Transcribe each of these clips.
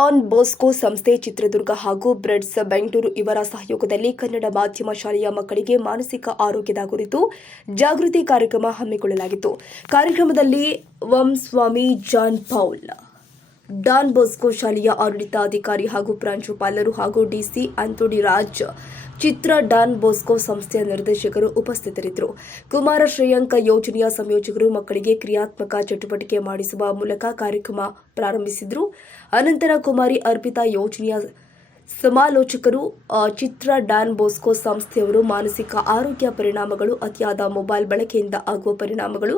Don ಬೋಸ್ಕೋ ಸಂಸ್ಥೆ ಚಿತ್ರದುರ್ಗ ಹಾಗೂ breads Bengaluru ಇವರ ಸಹಯೋಗದಲ್ಲಿ ಕನ್ನಡ ಮಾಧ್ಯಮ ಶಾಲೆಯ ಮಕ್ಕಳಿಗೆ ಮಾನಸಿಕ ಆರೋಗ್ಯದ ಕುರಿತು ಜಾಗೃತಿ ಕಾರ್ಯಕ್ರಮ ಹಮ್ಮಿಕೊಳ್ಳಲಾಗಿತ್ತು. ಕಾರ್ಯಕ್ರಮದಲ್ಲಿ ಸ್ವಾಮಿ ಜಾನ್ ಪೌಲ್, ಡಾನ್ ಬೋಸ್ಕೋ ಶಾಲೆಯ ಆಡಳಿತಾಧಿಕಾರಿ ಹಾಗೂ ಪ್ರಾಂಶುಪಾಲರು ಹಾಗೂ ಡಿಸಿ ಆಂಟೋನಿ ರಾಜ್, ಚಿತ್ರ ಡಾನ್ ಬೋಸ್ಕೋ ಸಂಸ್ಥೆಯ ನಿರ್ದೇಶಕರು ಉಪಸ್ಥಿತರಿದ್ದರು. ಕುಮಾರ ಶ್ರೇಯಾಂಕ ಯೋಜನೆಯ ಸಂಯೋಜಕರು ಮಕ್ಕಳಿಗೆ ಕ್ರಿಯಾತ್ಮಕ ಚಟುವಟಿಕೆ ಮಾಡಿಸುವ ಮೂಲಕ ಕಾರ್ಯಕ್ರಮ ಪ್ರಾರಂಭಿಸಿದರು. ಅನಂತರ ಕುಮಾರಿ ಅರ್ಪಿತಾ ಯೋಜನೆಯ ಸಮಾಲೋಚಕರು, ಚಿತ್ರ ಡಾನ್ ಬೋಸ್ಕೋ ಸಂಸ್ಥೆಯವರು ಮಾನಸಿಕ ಆರೋಗ್ಯ ಪರಿಣಾಮಗಳು, ಅತಿಯಾದ ಮೊಬೈಲ್ ಬಳಕೆಯಿಂದ ಆಗುವ ಪರಿಣಾಮಗಳು,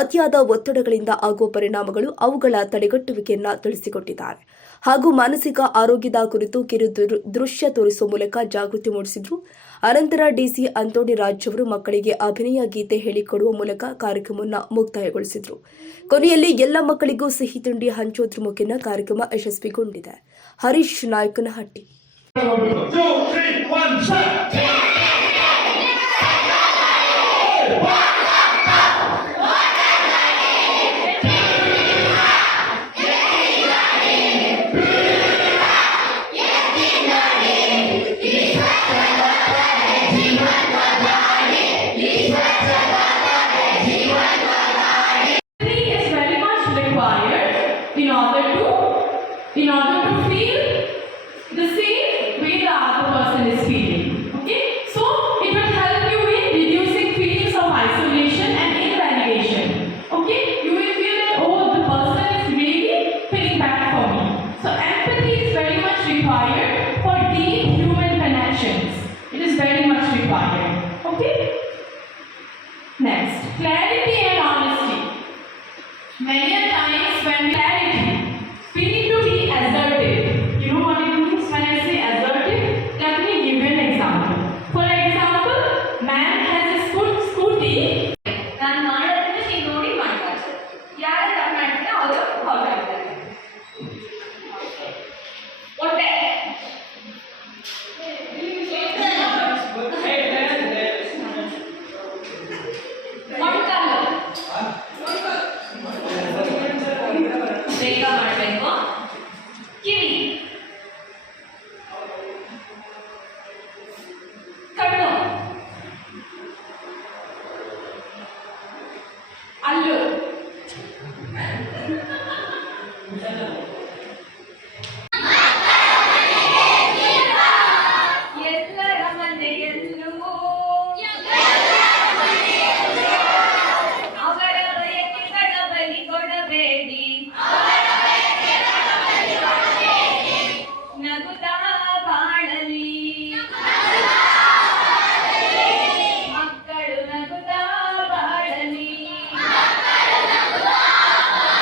ಅತಿಯಾದ ಒತ್ತಡಗಳಿಂದ ಆಗುವ ಪರಿಣಾಮಗಳು, ಅವುಗಳ ತಡೆಗಟ್ಟುವಿಕೆಯನ್ನು ತಿಳಿಸಿಕೊಟ್ಟಿದ್ದಾರೆ ಹಾಗೂ ಮಾನಸಿಕ ಆರೋಗ್ಯದ ಕುರಿತು ಕಿರು ದೃಶ್ಯ ತೋರಿಸುವ ಮೂಲಕ ಜಾಗೃತಿ ಮೂಡಿಸಿದರು. ಅನಂತರ ಡಿಸಿ ಆಂಟೋನಿ ರಾಜ್ ಅವರು ಮಕ್ಕಳಿಗೆ ಅಭಿನಯ ಗೀತೆ ಹೇಳಿಕೊಡುವ ಮೂಲಕ ಕಾರ್ಯಕ್ರಮವನ್ನು ಮುಕ್ತಾಯಗೊಳಿಸಿದರು. ಕೊನೆಯಲ್ಲಿ ಎಲ್ಲ ಮಕ್ಕಳಿಗೂ ಸಿಹಿ ತಿಂಡಿ ಹಂಚೋದ್ರ ಮುಖೇನ ಕಾರ್ಯಕ್ರಮ ಯಶಸ್ವಿಗೊಂಡಿದೆ. Harish Nayakanahatti. In order to feel the same way the other person is feeling.